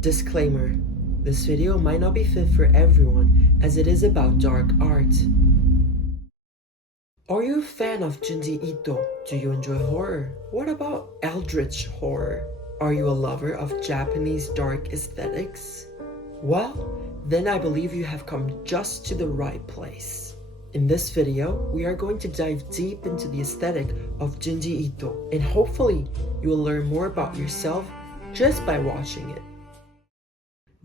Disclaimer: this video might not be fit for everyone as it is about dark art. Are you a fan of Junji Ito? Do you enjoy horror? What about eldritch horror? Are you a lover of Japanese dark aesthetics? Well, then I believe you have come just to the right place. In this video, we are going to dive deep into the aesthetic of Junji Ito, and hopefully you will learn more about yourself just by watching it.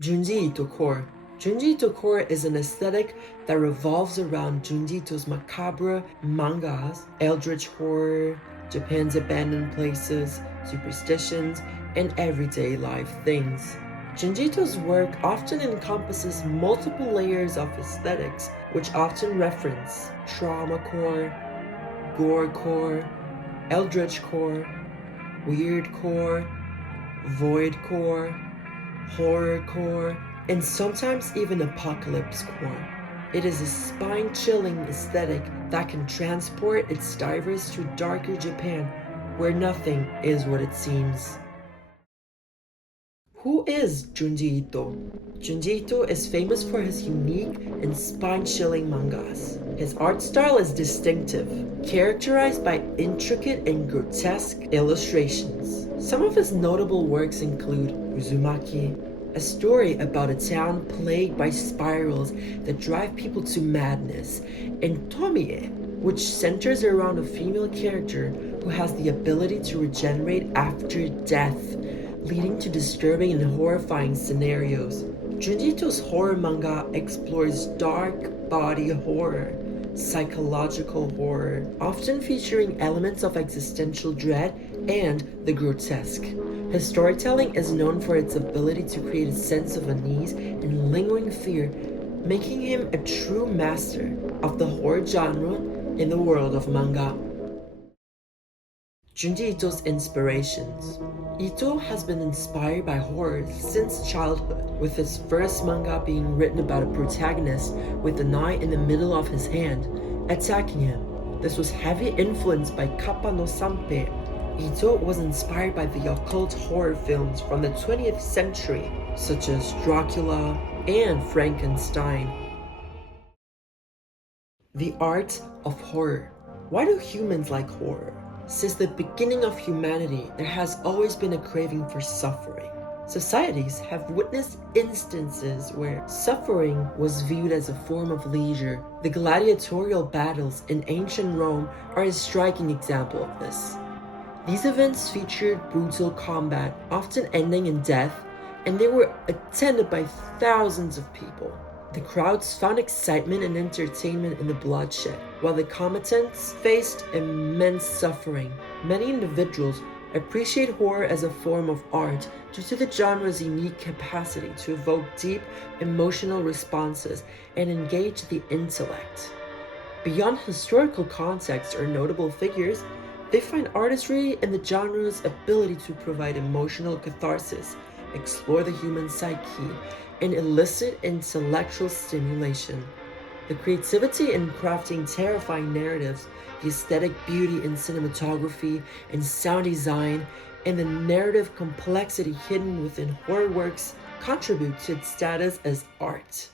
Junji Ito Core. Junji Ito Core is an aesthetic that revolves around Junji Ito's macabre mangas, eldritch horror, Japan's abandoned places, superstitions, and everyday life things. Junji Ito's work often encompasses multiple layers of aesthetics, which often reference trauma core, gore core, eldritch core, weird core, void core, horror core, and sometimes even apocalypse core. It is a spine-chilling aesthetic that can transport its divers to darker Japan, where nothing is what it seems. Who is Junji Ito? Junji Ito is famous for his unique and spine-chilling mangas. His art style is distinctive, characterized by intricate and grotesque illustrations. Some of his notable works include Uzumaki, a story about a town plagued by spirals that drive people to madness, and Tomie, which centers around a female character who has the ability to regenerate after death, leading to disturbing and horrifying scenarios. Junji Ito's horror manga explores dark body horror, psychological horror, often featuring elements of existential dread and the grotesque. His storytelling is known for its ability to create a sense of unease and lingering fear, making him a true master of the horror genre in the world of manga. Junji Ito's inspirations. Ito has been inspired by horror since childhood, with his first manga being written about a protagonist with an eye in the middle of his hand, attacking him. This was heavily influenced by Kappa no Sanpei. Ito was inspired by the occult horror films from the 20th century, such as Dracula and Frankenstein. The art of horror. Why do humans like horror? Since the beginning of humanity, there has always been a craving for suffering. Societies have witnessed instances where suffering was viewed as a form of leisure. The gladiatorial battles in ancient Rome are a striking example of this. These events featured brutal combat, often ending in death, and they were attended by thousands of people. The crowds found excitement and entertainment in the bloodshed, while the combatants faced immense suffering. Many individuals appreciate horror as a form of art due to the genre's unique capacity to evoke deep emotional responses and engage the intellect. Beyond historical context or notable figures, they find artistry in the genre's ability to provide emotional catharsis, explore the human psyche, and elicit intellectual stimulation. The creativity in crafting terrifying narratives, the aesthetic beauty in cinematography and sound design, and the narrative complexity hidden within horror works contribute to its status as art.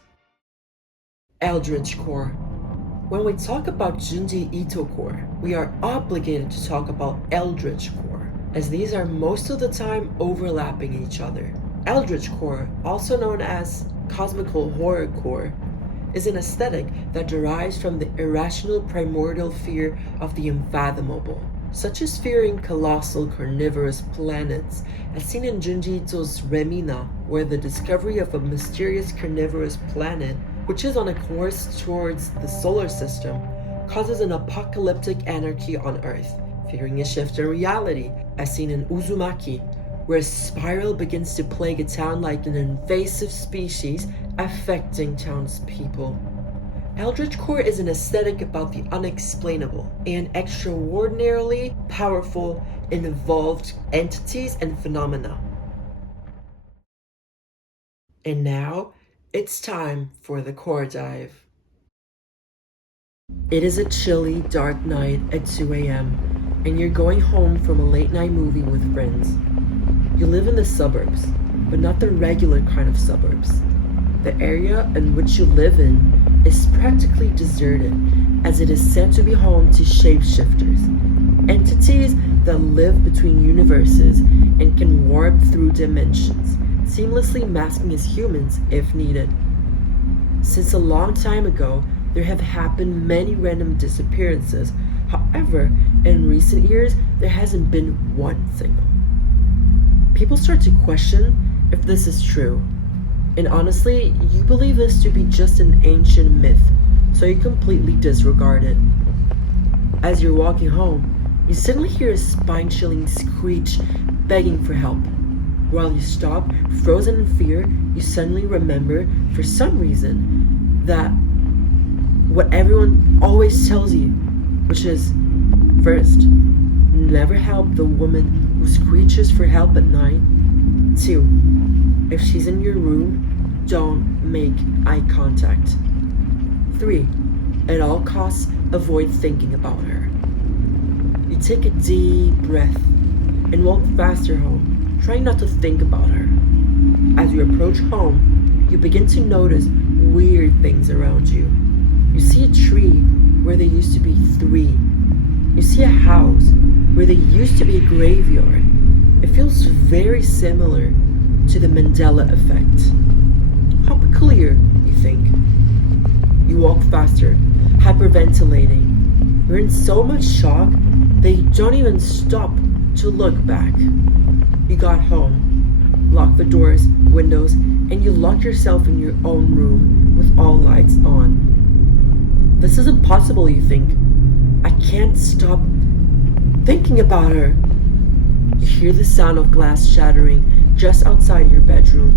Eldritchcore. When we talk about Junji Ito Core, we are obligated to talk about Eldritchcore, as these are most of the time overlapping each other. Eldritchcore, also known as cosmical horror core, is an aesthetic that derives from the irrational primordial fear of the unfathomable, such as fearing colossal carnivorous planets, as seen in Junji Ito's Remina, where the discovery of a mysterious carnivorous planet, which is on a course towards the solar system, causes an apocalyptic anarchy on Earth, fearing a shift in reality, as seen in Uzumaki, where a spiral begins to plague a town like an invasive species, affecting townspeople. Eldritchcore is an aesthetic about the unexplainable and extraordinarily powerful and evolved entities and phenomena. And now, it's time for the Coredive. It is a chilly, dark night at 2 a.m., and you're going home from a late-night movie with friends. You live in the suburbs, but not the regular kind of suburbs. The area in which you live in is practically deserted, as it is said to be home to shapeshifters, entities that live between universes and can warp through dimensions, seamlessly masking as humans if needed. Since a long time ago, there have happened many random disappearances. However, in recent years, there hasn't been one single. People start to question if this is true. And honestly, you believe this to be just an ancient myth, so you completely disregard it. As you're walking home, you suddenly hear a spine-chilling screech begging for help. While you stop, frozen in fear, you suddenly remember, for some reason, that what everyone always tells you, which is, first, never help the woman who screeches for help at night. 2. If she's in your room, don't make eye contact. 3. At all costs, avoid thinking about her. You take a deep breath and walk faster home, trying not to think about her. As you approach home, you begin to notice weird things around you. You see a tree where there used to be 3. You see a house where there used to be a graveyard. It feels very similar to the Mandela effect. How peculiar, you think. You walk faster, hyperventilating. You're in so much shock that you don't even stop to look back. You got home, locked the doors, windows, and you locked yourself in your own room with all lights on. This is impossible, you think. I can't stop thinking about her. You hear the sound of glass shattering just outside your bedroom.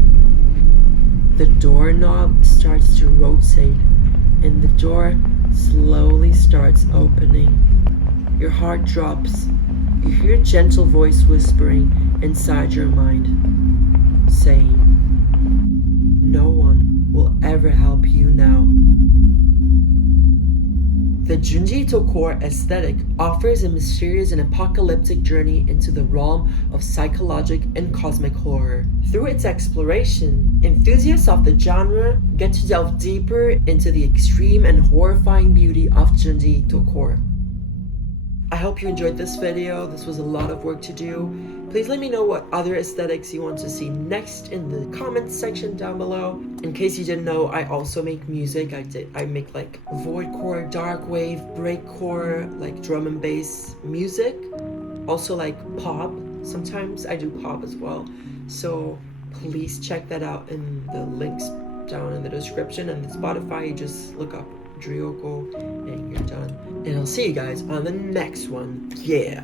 The doorknob starts to rotate and the door slowly starts opening. Your heart drops. You hear a gentle voice whispering inside your mind, saying, "No one will ever help you now." The Junji Ito Core aesthetic offers a mysterious and apocalyptic journey into the realm of psychologic and cosmic horror. Through its exploration, enthusiasts of the genre get to delve deeper into the extreme and horrifying beauty of Junji Ito Core. I hope you enjoyed this video. This was a lot of work to do. Please let me know what other aesthetics you want to see next in the comments section down below. In case you didn't know, I also make music. I make like voidcore, dark wave, breakcore, like drum and bass music. Also like pop. Sometimes I do pop as well. So please check that out in the links down in the description. And Spotify, you just look up Drioko and you're done. And I'll see you guys on the next one. Yeah.